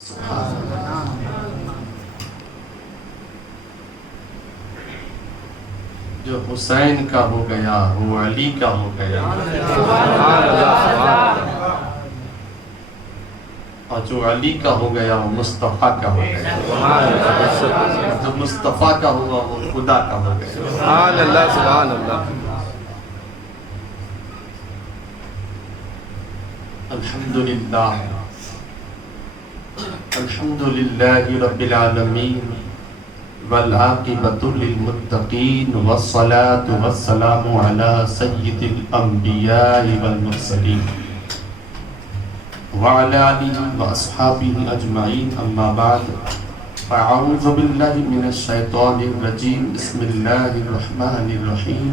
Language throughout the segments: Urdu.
جو حسین کا ہو گیا وہ علی کا ہو گیا، اور جو علی کا ہو گیا وہ مصطفیٰ کا ہو گیا، جو مصطفیٰ کا ہوا وہ خدا کا ہو گیا۔ سبحان اللہ سبحان اللہ۔ الحمدللہ الحمدللہ رب العالمین والعاقبۃ للمتقین والصلاة والسلام علی سید الانبیاء والمرسلین وعلی آلہ واصحابہ اجمعین، اما بعد فاعوذ باللہ من الشیطان الرجیم، بسم اللہ الرحمن الرحیم،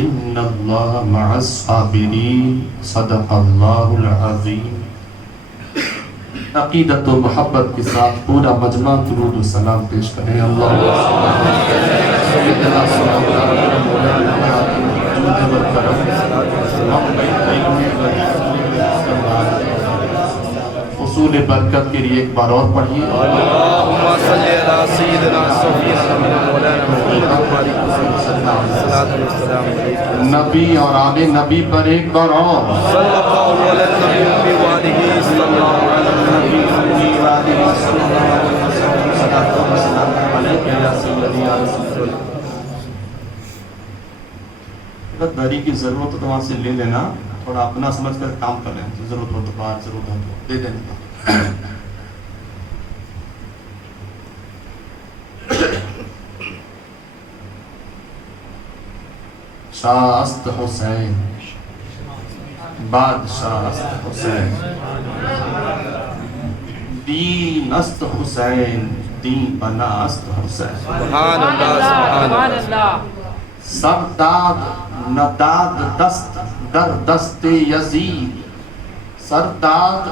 ان اللہ مع الصابرین، صدق اللہ العظیم۔ عقیدت و محبت کے ساتھ پورا مجمع درود و سلام پیش کریں۔ اللہم حصول برکت کے لیے ایک بار اور پڑھیے۔ اللہم صلی علی سیدنا صفینا مولانا محمد نبی اور آل نبی پر ایک بار اور صلی اللہ علیہ وآلہ صلی اللہ علیہ اگر داری کی ضرورت ہو تو وہاں سے لے لینا، تھوڑا اپنا سمجھ کر کام کر لیں، ضرورت ہو تو باہر، ضرورت ہو تو دے دینا۔ شاہ است حسین، بادشاہ است حسین، دین است حسین، دین بنا است حسین۔ سبحان اللہ سبحان اللہ۔ سرداد نداد دست در دست یزید، سرداد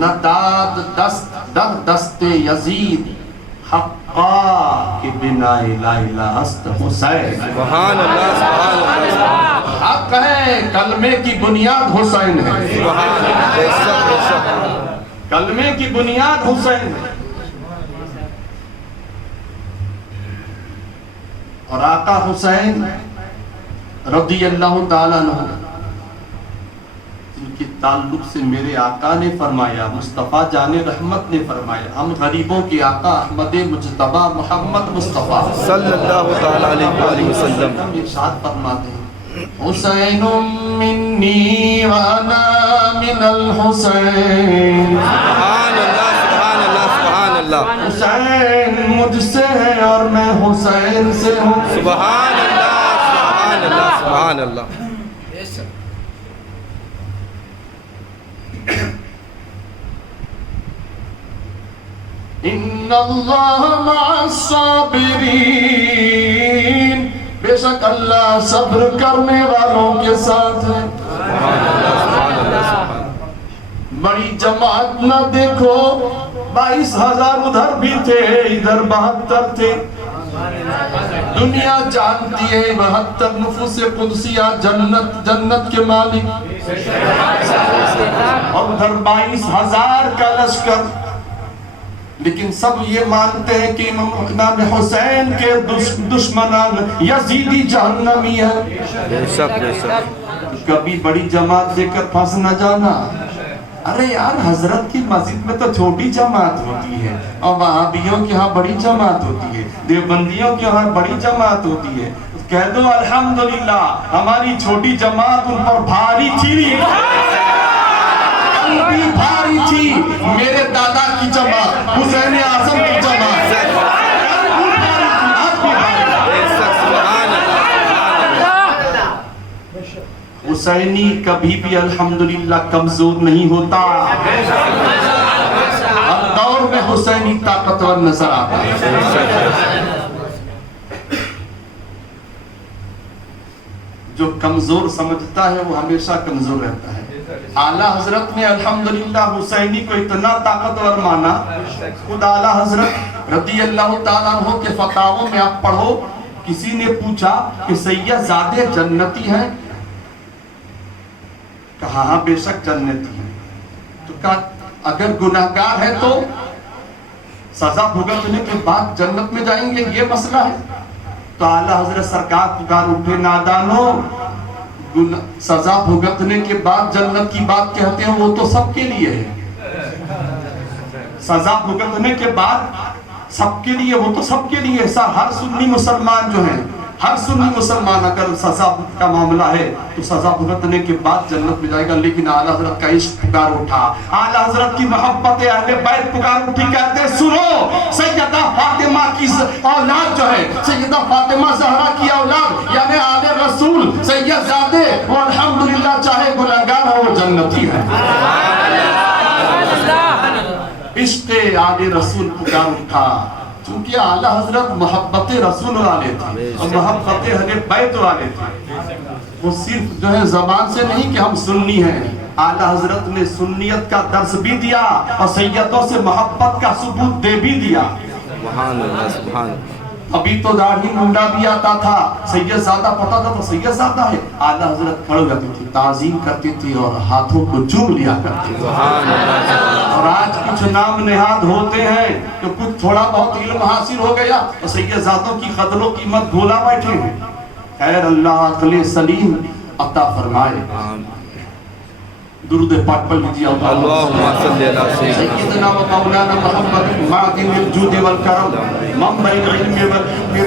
نداد دست در دست یزید، حقا کہ بنا لا الہ است حسین۔ سبحان اللہ سبحان اللہ۔ حق ہے، کلمے کی بنیاد حسین ہے، سبحان اللہ بے شک بے شک۔ کلمے کی بنیاد حسین ہے، اور آقا حسین رضی اللہ تعالیٰ عنہ جن کے تعلق سے میرے آقا نے فرمایا، مصطفیٰ جان رحمت نے فرمایا، ہم غریبوں کے آقا احمد مجتبیٰ محمد مصطفیٰ صلی اللہ تعالیٰ علیہ وآلہ وسلم ارشاد فرماتے ہیں، حسین منی وانا من الحسین، سبحان اللہ سبحان اللہ سبحان اللہ۔ حسین مجھ سے ہے اور میں حسین سے ہوں۔ سبحان اللہ سبحان اللہ سبحان اللہ۔ ان اللہ مع الصابرین، بے شک اللہ صبر کرنے والوں کے ساتھ ہے۔ بڑی جماعت نہ دیکھو، 22,000 ادھر بھی تھے، ادھر 72 تھے۔ دنیا جانتی ہے 72 نفوس قدسیہ جنت کے مالک، اور ادھر 22,000 کا لشکر، لیکن سب یہ مانتے ہیں کہ امام حسین کے دشمنان یزیدی جہنمی ہے۔ بے شک بے شک۔ کبھی بڑی جماعت دے کر پھنس نہ جانا، ارے یار حضرت کی مسجد میں تو چھوٹی جماعت ہوتی ہے، اور وہابیوں کے ہاں بڑی جماعت ہوتی ہے، دیوبندیوں کے ہاں بڑی جماعت ہوتی ہے۔ کہہ دو الحمدللہ ہماری چھوٹی جماعت ان پر بھاری تھی، بھی بھاری تھی۔ میرے دادا کی جماعت، حسین اعظم کی جماعت، حسینی کبھی بھی الحمدللہ کمزور نہیں ہوتا، ہر دور میں حسینی طاقتور نظر آتا ہے۔ جو کمزور سمجھتا ہے وہ ہمیشہ کمزور رہتا ہے۔ اعلیٰ حضرت نے الحمدللہ حسینی کو اتنا طاقتور مانا، خود اعلیٰ حضرت رضی اللہ تعالیٰ عنہ کے فتاووں میں آپ پڑھو، کسی نے پوچھا کہ سید زادے جنتی ہیں؟ کہا ہاں بے شک جنتی ہیں۔ تو کہا اگر گناہگار ہے تو سزا بھگتنے کے بعد جنت میں جائیں گے، یہ مسئلہ ہے؟ تو اعلیٰ حضرت سرکار پکار اٹھے، نادانو، سزا بھگتنے کے بعد جنت کی بات کہتے ہیں وہ تو سب کے لیے ہے، سزا بھگتنے کے بعد سب کے لیے، وہ تو سب کے لیے ہے۔ ہر سنی مسلمان جو ہیں، ہر سنی مسلمان اگر سزا کا معاملہ ہے تو سزا بھگتنے کے بعد جنت میں جائے گا، لیکن اعلیٰ حضرت کا عشق پکار اٹھا، اعلیٰ حضرت کی محبت اہل بیت پکار اٹھی، کہتے ہیں سنو، سیدہ فاطمہ کی اولاد جو ہے، سیدہ فاطمہ زہرا کی اولاد یعنی آل رسول سید زادے، وہ الحمدللہ چاہے گناہگار ہو وہ جنتی ہے۔ عشق آل رسول پکار اٹھا، چونکہ اعلیٰ حضرت محبت رسول والے تھے اور محبت اہل بیت والے تھے، وہ صرف جو ہے زبان سے نہیں کہ ہم سنی ہیں، اعلیٰ حضرت نے سنیت کا درس بھی دیا اور سیدوں سے محبت کا ثبوت دے بھی دیا۔ سبحان اللہ، سبحان اللہ۔ ابھی تو داڑھی منڈا بھی آتا تھا، سید زادہ پتا تھا تو سید زادہ ہے، اعلیٰ حضرت کھڑے ہو جاتی تھی، تعظیم کرتی تھی اور ہاتھوں کو چوم لیا کرتی تھی۔ اور آج کچھ نام نہاد ہوتے ہیں کہ کچھ تھوڑا بہت علم حاصل ہو گیا تو سید زادوں کی قدر و قیمت بھولا بیٹھے ہیں۔ خیر اللہ عقل سلیم عطا فرمائے۔ درود پاک پڑھ لیجیے، اللہم صلی اللہ علیہ وسلم۔ سیدنا و مولانا محمد معدن الجود والکرم منبع العلم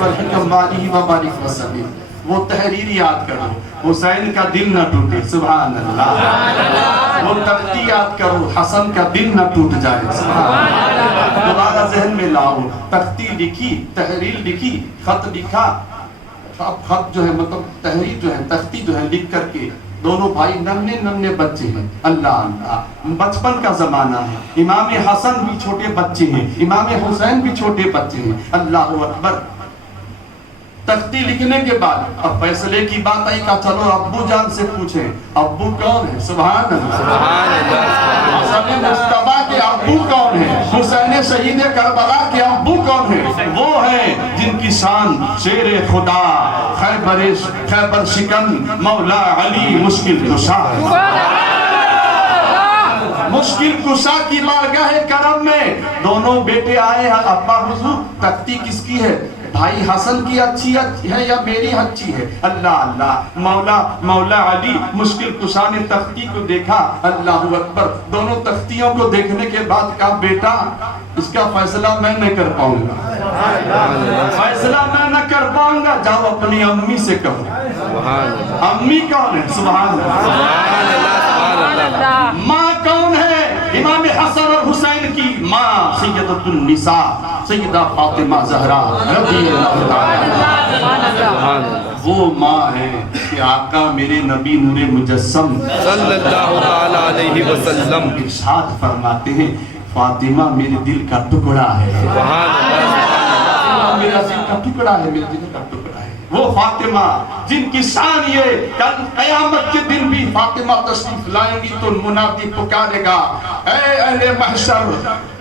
والحکم والیہ وبارک وسلم۔ وہ تحریر یاد کرو، حسین کا دل نہ ٹوٹے، سبحان اللہ۔ وہ تختی یاد کرو، حسن کا دل نہ ٹوٹ جائے، سبحان اللہ۔ دوبارہ ذہن میں لاؤ، تختی لکھی، تحریر لکھی، خط لکھا، اب خط جو ہے مطلب تحریر جو ہے، تختی جو ہے لکھ کر کے دونوں بھائی ننھے ننھے بچے ہیں، اللہ اللہ، بچپن کا زمانہ ہے، امام حسن بھی چھوٹے بچے ہیں، امام حسین بھی چھوٹے بچے ہیں، اللہ اکبر۔ تختی لکھنے کے بعد اب فیصلے کی بات آئی، کہا چلو ابو جان سے پوچھیں، ابو کون ہے؟ سبحان اللہ، سبحان اللہ۔ حسن مصطفیٰ کے ابو کون ہیں؟ حسین شہید کربلا کے ابو کون ہیں؟ وہ ہیں جن کی شان شیر خدا، خیبر شکن، مولا علی مشکل کشا، مشکل کشا کی بارگاہ کرم میں دونوں بیٹے آئے ہیں۔ ابا حضور تختی کس کی ہے؟ بھائی حسن کی اچھی ہے یا میری اچھی ہے؟ اللہ اللہ، مولا علی مشکل کشا نے تختی کو دیکھا، اللہ اکبر، دونوں تختیوں کو دیکھنے کے بعد کہا بیٹا اس کا فیصلہ میں نہ کر پاؤں گا، فیصلہ میں نہ کر پاؤں گا، جاؤ اپنی امی سے کہو۔ امی کون ہے؟ سبحان اللہ۔ ماں کون ہے؟ امام حسن اور حسین کی ماں سیدۃ النساء سیدہ فاطمہ زہرا رضی اللہ تعالی۔ وہ ماں ہے کہ آقا میرے نبی نور مجسم صلی اللہ علیہ وسلم ارشاد فرماتے ہیں فاطمہ میرے دل کا ٹکڑا ہے، سبحان اللہ۔ میرا دل کا ٹکڑا ہے، میرے دل کا ٹکڑا ہے۔ وہ فاطمہ جن کی شان یہ کل قیامت کے دن بھی فاطمہ تشریف لائیں گی تو منادی پکارے گا، اے اہل محشر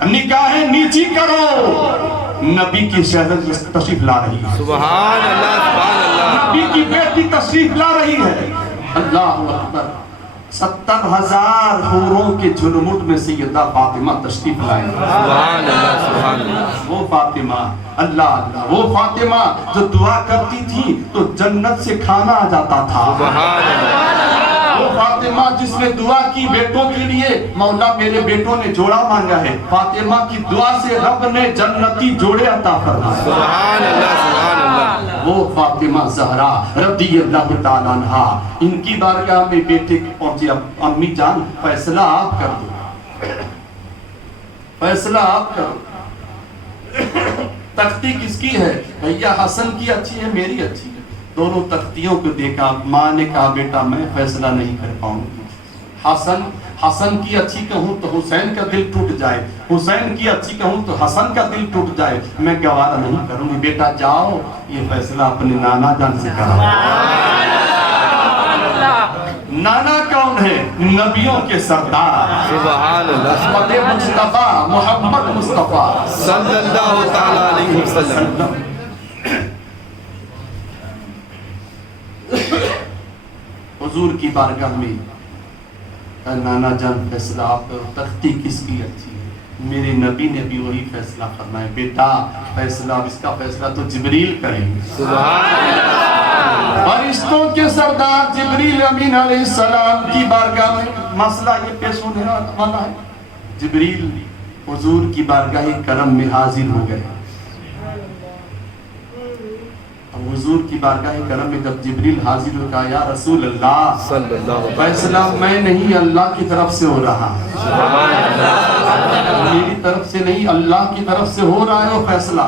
نگاہیں نیچی کرو، نبی کی شہزادی تشریف لا رہی ہے، سبحان اللہ، سبحان اللہ۔ نبی کی بیٹی تشریف لا رہی ہے، اللہ اکبر۔ 70,000 حوروں کے جھلمٹ میں سیدہ فاطمہ تشریف لائیں گی، سبحان اللہ، سبحان اللہ۔ وہ فاطمہ، اللہ اللہ، وہ فاطمہ جو دعا کرتی تھی تو جنت سے کھانا آ جاتا تھا، سبحان اللہ۔ وہ فاطمہ جس نے دعا کی بیٹوں کے لیے، مولا میرے بیٹوں نے جوڑا مانگا ہے، فاطمہ کی دعا سے رب نے جنتی جوڑے عطا فرمائے، سبحان اللہ، سبحان اللہ۔ وہ فاطمہ زہرا رضی اللہ تعالیٰ عنہا، ان کی بارگاہ میں بیٹے پہنچے، امی جان فیصلہ آپ کر دو، فیصلہ آپ کر دو، تختی کس کی ہے؟ بھیا حسن کی اچھی ہے میری اچھی ہے؟ دونوں تختیوں کو دیکھا، ماں نے کہا بیٹا میں فیصلہ نہیں کر پاؤں گی، حسن کی اچھی کہوں تو حسین کا دل ٹوٹ جائے، حسین کی اچھی کہوں تو حسن کا دل ٹوٹ جائے، میں گوارا نہیں کروں گی، بیٹا جاؤ یہ فیصلہ اپنے نانا جان سے کرو۔ نانا کون ہے؟ نبیوں کے سردار، سبحان اللہ، احمد مصطفیٰ، محمد مصطفیٰ صلی اللہ تعالیٰ علیہ وسلم۔ حضور کی بارگاہ میں نانا جان فیصلہ آپ تختی کس کی اچھی ہے؟ میرے نبی نے بھی وہی فیصلہ کرنا ہے بیٹا، فیصلہ اس کا فیصلہ تو جبریل کریں گے۔ فرشتوں کے سردار جبریل امین علیہ السلام کی بارگاہ میں مسئلہ یہ پیش ہونے والا ہے۔ جبریل حضور کی بارگاہ کرم میں حاضر ہو گئے۔ اب حضور کی بارگاہ کرم میں جب جبریل حاضر ہو کہا یا رسول اللہ فیصلہ میں نہیں اللہ کی طرف سے ہو رہا، میری طرف سے نہیں اللہ کی طرف سے ہو رہا ہے وہ فیصلہ۔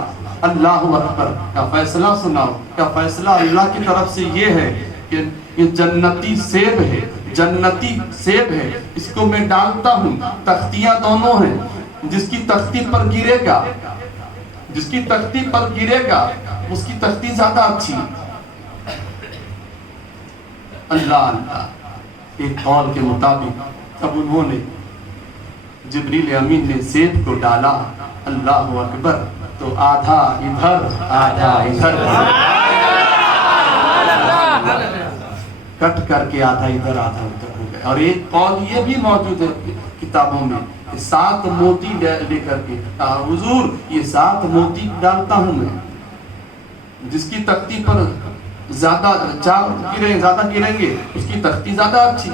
اللہ اکبر، کیا فیصلہ سناؤ؟ کیا فیصلہ اللہ کی طرف سے یہ ہے کہ یہ جنتی سیب ہے، جنتی سیب ہے، اس کو میں ڈالتا ہوں، تختیاں دونوں ہیں، جس کی تختی پر گرے گا، جس کی تختی پر گرے گا اس کی تختی زیادہ اچھی۔ اللہ اللہ، ایک قول کے مطابق اب انہوں نے جبریل امین نے سیب کو ڈالا، اللہ اکبر، تو آدھا ادھر آدھا ادھر کٹ کر کے آدھا ادھر آدھا ادھر ہو گئے۔ اور ایک قول یہ بھی موجود ہے کتابوں میں، 7 موتی لے کر کے حضور یہ 7 موتی ڈالتا ہوں میں، جس کی تختی پر زیادہ گریں گے اس کی تختی زیادہ اچھی۔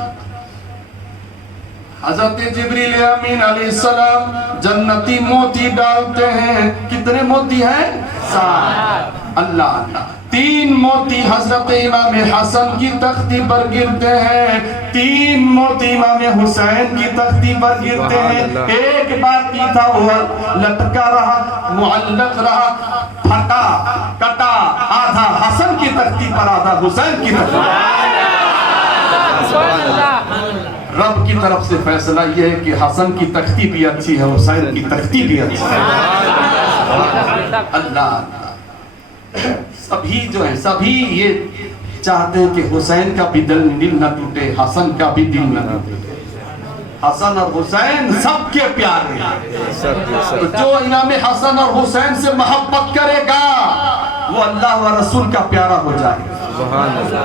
حضرت جبریل امین علیہ السلام جنتی موتی ڈالتے ہیں، کتنے موتی ہیں؟ 7۔ اللہ اللہ، 3 موتی حضرت امام حسن کی تختی پر گرتے ہیں، 3 موتی امام حسین کی تختی پر گرتے ہیں۔ ایک باقی تھا وہ لٹکا رہا، معلق رہا، پھٹا کٹا، آدھا حسن کی تختی پر آدھا حسین کی تختی پر۔ رب کی طرف سے فیصلہ یہ ہے کہ حسن کی تختی بھی اچھی ہے، حسین کی تختی بھی اچھی ہے۔ اللہ سبھی جو ہیں سبھی یہ چاہتے ہیں کہ حسین کا بھی دل نہ ٹوٹے، حسن کا بھی دل نہ ٹوٹے۔ حسن اور حسین سب کے پیارے ہیں، تو جو امام حسن اور حسین سے محبت کرے گا وہ اللہ و رسول کا پیارا ہو جائے گا۔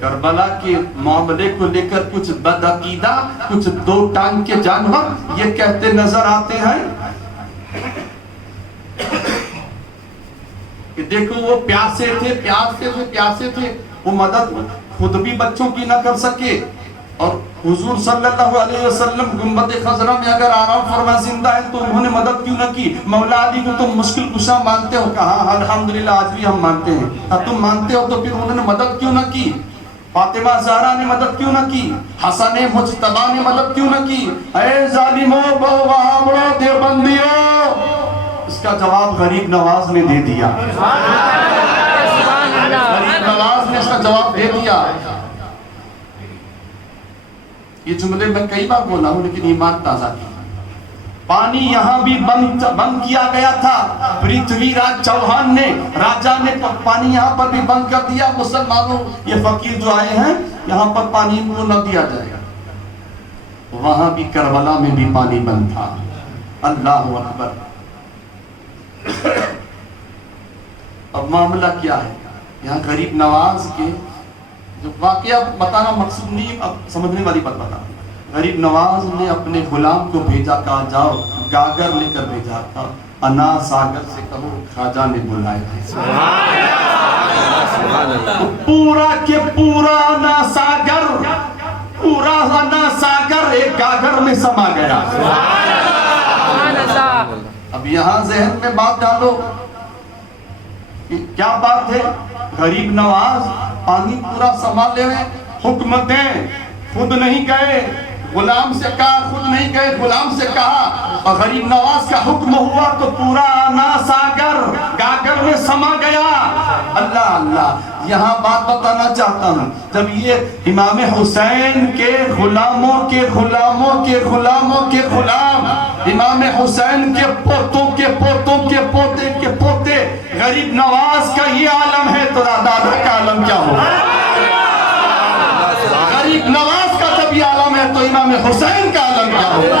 کربلا کے معاملے کو لے کر کچھ بدعقیدہ، کچھ 2 ٹانگ کے جانور یہ کہتے نظر آتے ہیں کہ دیکھو وہ پیاسے تھے، وہ مدد خود بھی بچوں کی نہ کر سکے، اور حضور صلی اللہ علیہ وسلم گنبد خضرا میں اگر آرام فرما زندہ ہے تو انہوں نے مدد کیوں نہ کی؟ مولا علی کو تم مشکل کشا مانتے ہو، کہا الحمدللہ آج بھی ہم مانتے ہیں، اب تم مانتے ہو تو پھر انہوں نے مدد کیوں نہ کی؟ فاطمہ زہرا نے مدد کیوں نہ کی؟ حسن مجتبی نے مدد کیوں نہ کی؟ اے ظالموں وہابڑوں دیوبندیوں، اس کا جواب غریب نواز نے دے دیا، غریب نواز نے اس کا جواب دے دیا۔ یہ جملے میں کئی بار بولا ہوں لیکن ایمان تازہ کی۔ پانی یہاں بھی بند کیا گیا تھا، پرتھوی راج چوہان نے، راجہ نے پانی یہاں پر بھی بند کر دیا، مسلمانوں یہ فقیر جو آئے ہیں یہاں پر پانی کو نہ دیا جائے گا۔ وہاں بھی کربلا میں بھی پانی بند تھا۔ اللہ اکبر۔ اب معاملہ کیا ہے؟ یہاں غریب نواز کے جو واقعہ بتانا مقصود نہیں، اب سمجھنے والی بات بتا۔ غریب نواز نے اپنے غلام کو بھیجا، کہا جاؤ گاگر لے کر بھیجا تھا، انا ساگر سے کہو خواجہ نے بلائے تھے۔ پورا کے پورا انا ساگر ایک گاگر میں سما گیا۔ اب یہاں ذہن میں بات ڈالو کہ کیا بات ہے؟ غریب نواز پانی پورا سنبھالے ہوئے، حکم دیں، خود نہیں گئے، غلام سے کہا، خود نہیں گئے، غلام سے کہا، اور غریب نواز کا حکم ہوا تو پورا آنا ساگر گاگر میں سما گیا۔ اللہ اللہ، یہاں بات بتانا چاہتا ہوں، جب یہ امام حسین کے غلاموں کے غلام امام حسین کے پوتوں کے پوتے کے پوتے غریب نواز کا یہ عالم ہے تو دادا کا عالم کیا ہوگا؟ غریب نواز کا جب یہ عالم ہے تو امام حسین کا عالم کیا ہوگا؟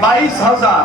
22,000,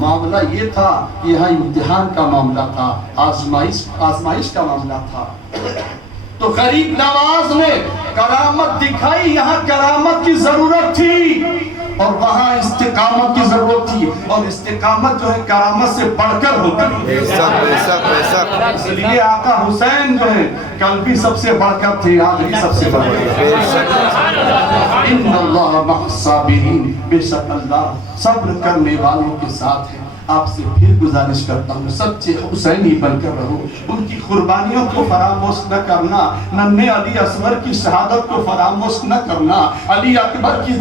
معاملہ یہ تھا کہ یہاں امتحان کا معاملہ تھا، آزمائش کا معاملہ تھا۔ تو غریب نواز نے کرامت دکھائی، یہاں کرامت کی ضرورت تھی اور وہاں استقامت کی ضرورت تھی، اور استقامت جو ہے کرامت سے بڑھ کر ہوتی ہے۔ اس لیے آقا حسین جو ہے کل بھی سب سے بڑھ کر تھے، آج بھی سب سے بڑھ کر۔ ان اللہ مع الصابرین، بے شک اللہ صبر کرنے والوں کے ساتھ ہے۔ آپ سے پھر گزارش کرتا ہوں سچے حسینی بن کر رہو، ان کی قربانیوں کو فراموش نہ کرنا، ننھے علی اصغر کی شہادت کو فراموش نہ کرنا، علی اکبر کی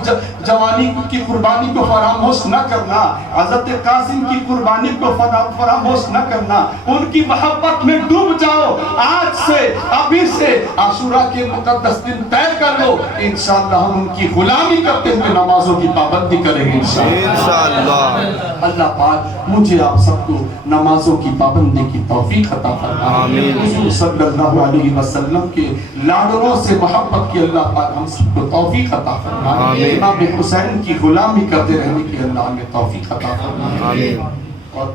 جوانی کی قربانی کو فراموش نہ کرنا، حضرت قاسم کی قربانی کو فراموش نہ کرنا، ان کی محبت میں ڈوب جاؤ۔ آج سے ابھی سے عاشورہ کے مقدس دن طے کر لو، انشاءاللہ ہم ان کی غلامی کرتے ہوئے نمازوں کی پابندی کریں گے انشاءاللہ۔ اللہ پاک مجھے آپ سب کو نمازوں کی پابندی کی توفیق عطا فرمائے۔ حضور صلی اللہ علیہ وسلم کے لاڈلوں سے محبت کی اللہ پاک ہم سب کو توفیق عطا فرمائے۔ امام حسین کی غلامی کرتے رہنے کی اللہ ہمیں توفیق عطا فرمائے۔ اور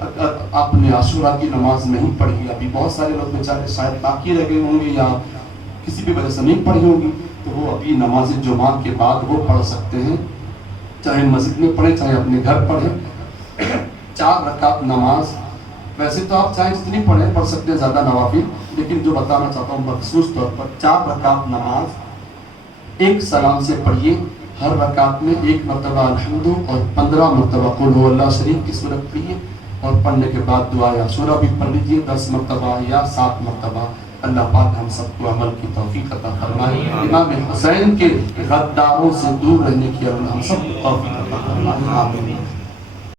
آپ نے عاشورہ کی نماز نہیں پڑھی، ابھی بہت سارے لوگ بیچارے شاید باقی رہ گئے ہوں گے یا کسی بھی وجہ سے نہیں پڑھی ہوگی، تو وہ ابھی نماز جمعہ کے بعد وہ پڑھ سکتے ہیں، چاہے مسجد میں پڑھیں چاہے اپنے گھر پڑھیں۔ 4 رکعت نماز، ویسے تو آپ چاہے جتنی پڑھیں پڑھ سکتے ہیں زیادہ نوافل، لیکن جو بتانا چاہتا ہوں مخصوص طور پر 4 رکعت نماز ایک سلام سے پڑھیے، ہر رکعت میں 1 مرتبہ الحمد اور 15 مرتبہ قل هو اللہ شریف کی سورت پڑھیے، اور پڑھنے کے بعد دعائے عاشورہ بھی پڑھ لیجیے 10 مرتبہ یا 7 مرتبہ۔ اللہ پاک ہم سب کو عمل کی توفیق عطا فرمائے، امام حسین کے غداروں سے دور رہنے کی ہم سب کو توفیق عطا فرمائے، آمین۔